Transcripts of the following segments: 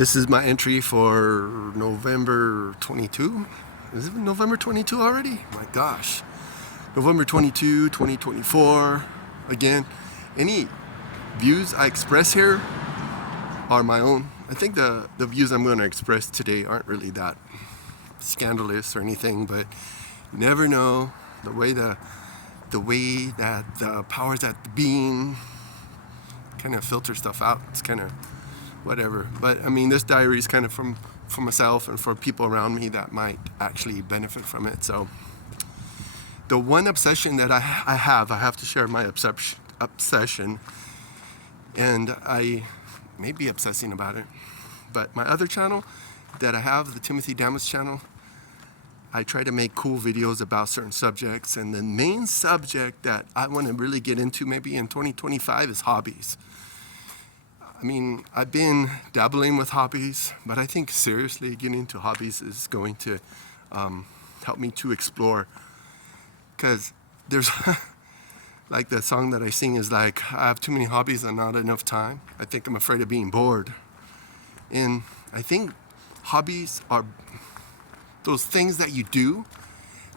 This is my entry for November 22. Is it November 22 already? My gosh. November 22, 2024. Again, any views I express here are my own. I think the views I'm going to express today aren't really that scandalous or anything, but you never know the way that the powers that being kind of filter stuff out. It's kind of whatever. But I mean, this diary is kind of for myself and for people around me that might actually benefit from it. So the one obsession that I have to share my obsession, and I may be obsessing about it, but my other channel that I have, the Timothy Damas channel, I try to make cool videos about certain subjects, and the main subject that I want to really get into maybe in 2025 is hobbies. I mean, I've been dabbling with hobbies, but I think seriously getting into hobbies is going to help me to explore. Because there's, like the song that I sing is like, I have too many hobbies and not enough time. I think I'm afraid of being bored. And I think hobbies are those things that you do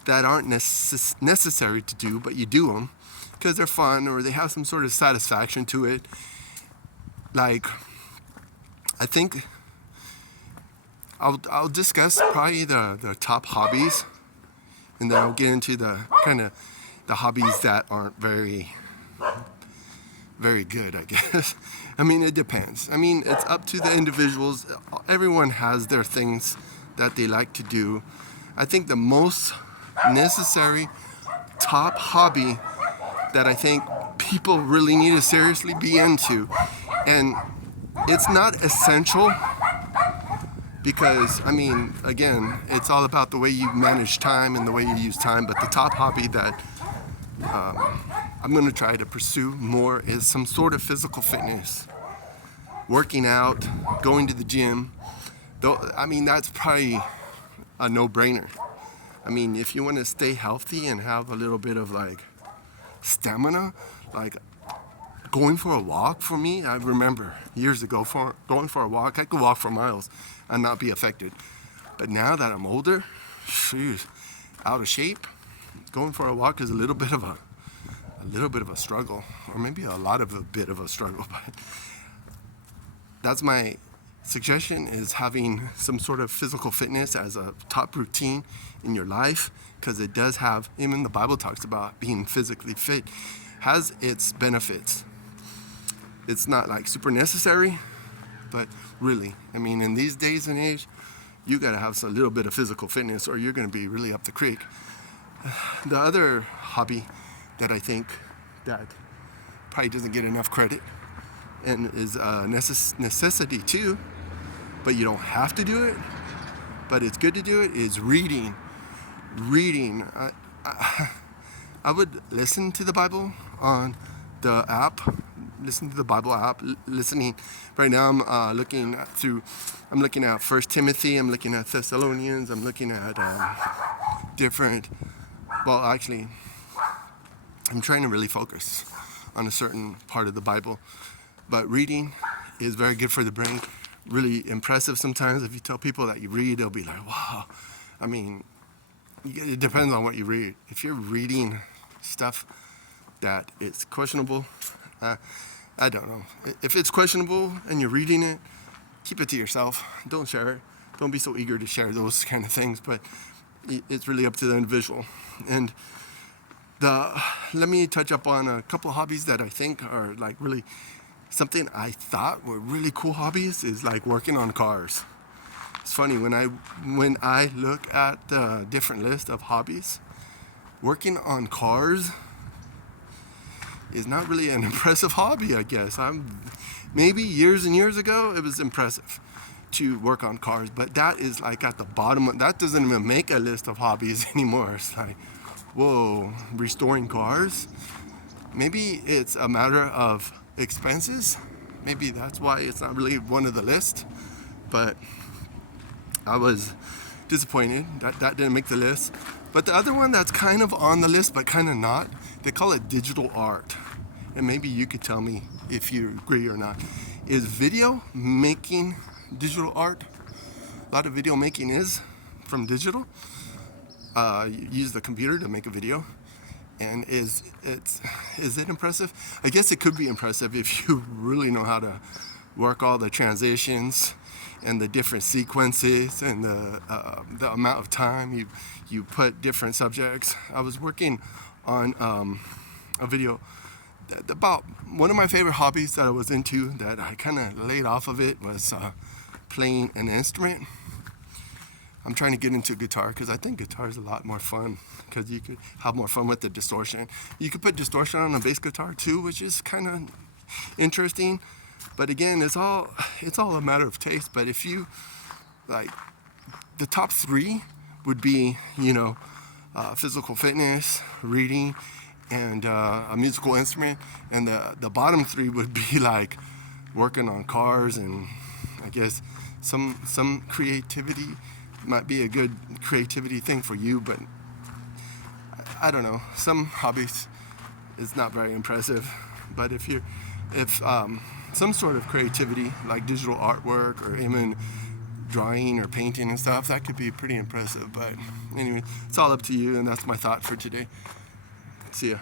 that aren't necessary to do, but you do them because they're fun or they have some sort of satisfaction to it. Like, I think I'll discuss probably the top hobbies, and then I'll get into the kind of the hobbies that aren't very good, I guess. I mean, it depends. I mean, it's up to the individuals. Everyone has their things that they like to do. I think the most necessary top hobby that I think people really need to seriously be into, and it's not essential because, I mean, again, it's all about the way you manage time and the way you use time, but the top hobby that I'm going to try to pursue more is some sort of physical fitness, working out, going to the gym. Though, I mean, that's probably a no-brainer. I mean, if you want to stay healthy and have a little bit of like stamina, like going for a walk for me, I remember years ago going for a walk, I could walk for miles and not be affected. But now that I'm older, shoot, out of shape, going for a walk is a little bit of a struggle, or maybe a bit of a struggle. But that's my suggestion, is having some sort of physical fitness as a top routine in your life, because it does have, even the Bible talks about being physically fit, has its benefits. It's not like super necessary, but really, I mean, in these days and age, you gotta have a little bit of physical fitness or you're gonna be really up the creek. The other hobby that I think that probably doesn't get enough credit and is a necessity too, but you don't have to do it, but it's good to do it, is reading. I would listen to the Bible on the app, listen to the Bible app, listening. Right now I'm looking at 1 Timothy, I'm looking at Thessalonians, I'm looking at actually, I'm trying to really focus on a certain part of the Bible. But reading is very good for the brain. Really impressive sometimes. If you tell people that you read, they'll be like, wow. I mean, it depends on what you read. If you're reading stuff that is questionable, I don't know. If it's questionable and you're reading it, keep it to yourself. Don't share it. Don't be so eager to share those kind of things, but it's really up to the individual. And let me touch up on a couple of hobbies that I think are like really something I thought were really cool hobbies, is like working on cars. It's funny, when I look at the different list of hobbies, working on cars is not really an impressive hobby, I guess. Maybe years and years ago, it was impressive to work on cars, but that is like at the bottom. That doesn't even make a list of hobbies anymore. It's like, whoa, restoring cars? Maybe it's a matter of expenses. Maybe that's why it's not really one of the list. But I was disappointed that didn't make the list. But the other one that's kind of on the list but kind of not, they call it digital art. And maybe you could tell me if you agree or not, is video making digital art. A lot of video making is from digital. You use the computer to make a video. And is it impressive? I guess it could be impressive if you really know how to work all the transitions and the different sequences and the amount of time you put different subjects. I was working on a video about one of my favorite hobbies that I was into that I kind of laid off of it was playing an instrument. I'm trying to get into guitar because I think guitar is a lot more fun because you could have more fun with the distortion. You could put distortion on a bass guitar too, which is kind of interesting. But again, it's all a matter of taste. But if you like, the top three would be, physical fitness, reading, and a musical instrument. And the bottom three would be like working on cars and I guess some creativity might be a good creativity thing for you, but I don't know. Some hobbies is not very impressive, but if some sort of creativity like digital artwork or even drawing or painting and stuff, that could be pretty impressive. But anyway, it's all up to you, and that's my thought for today. See ya.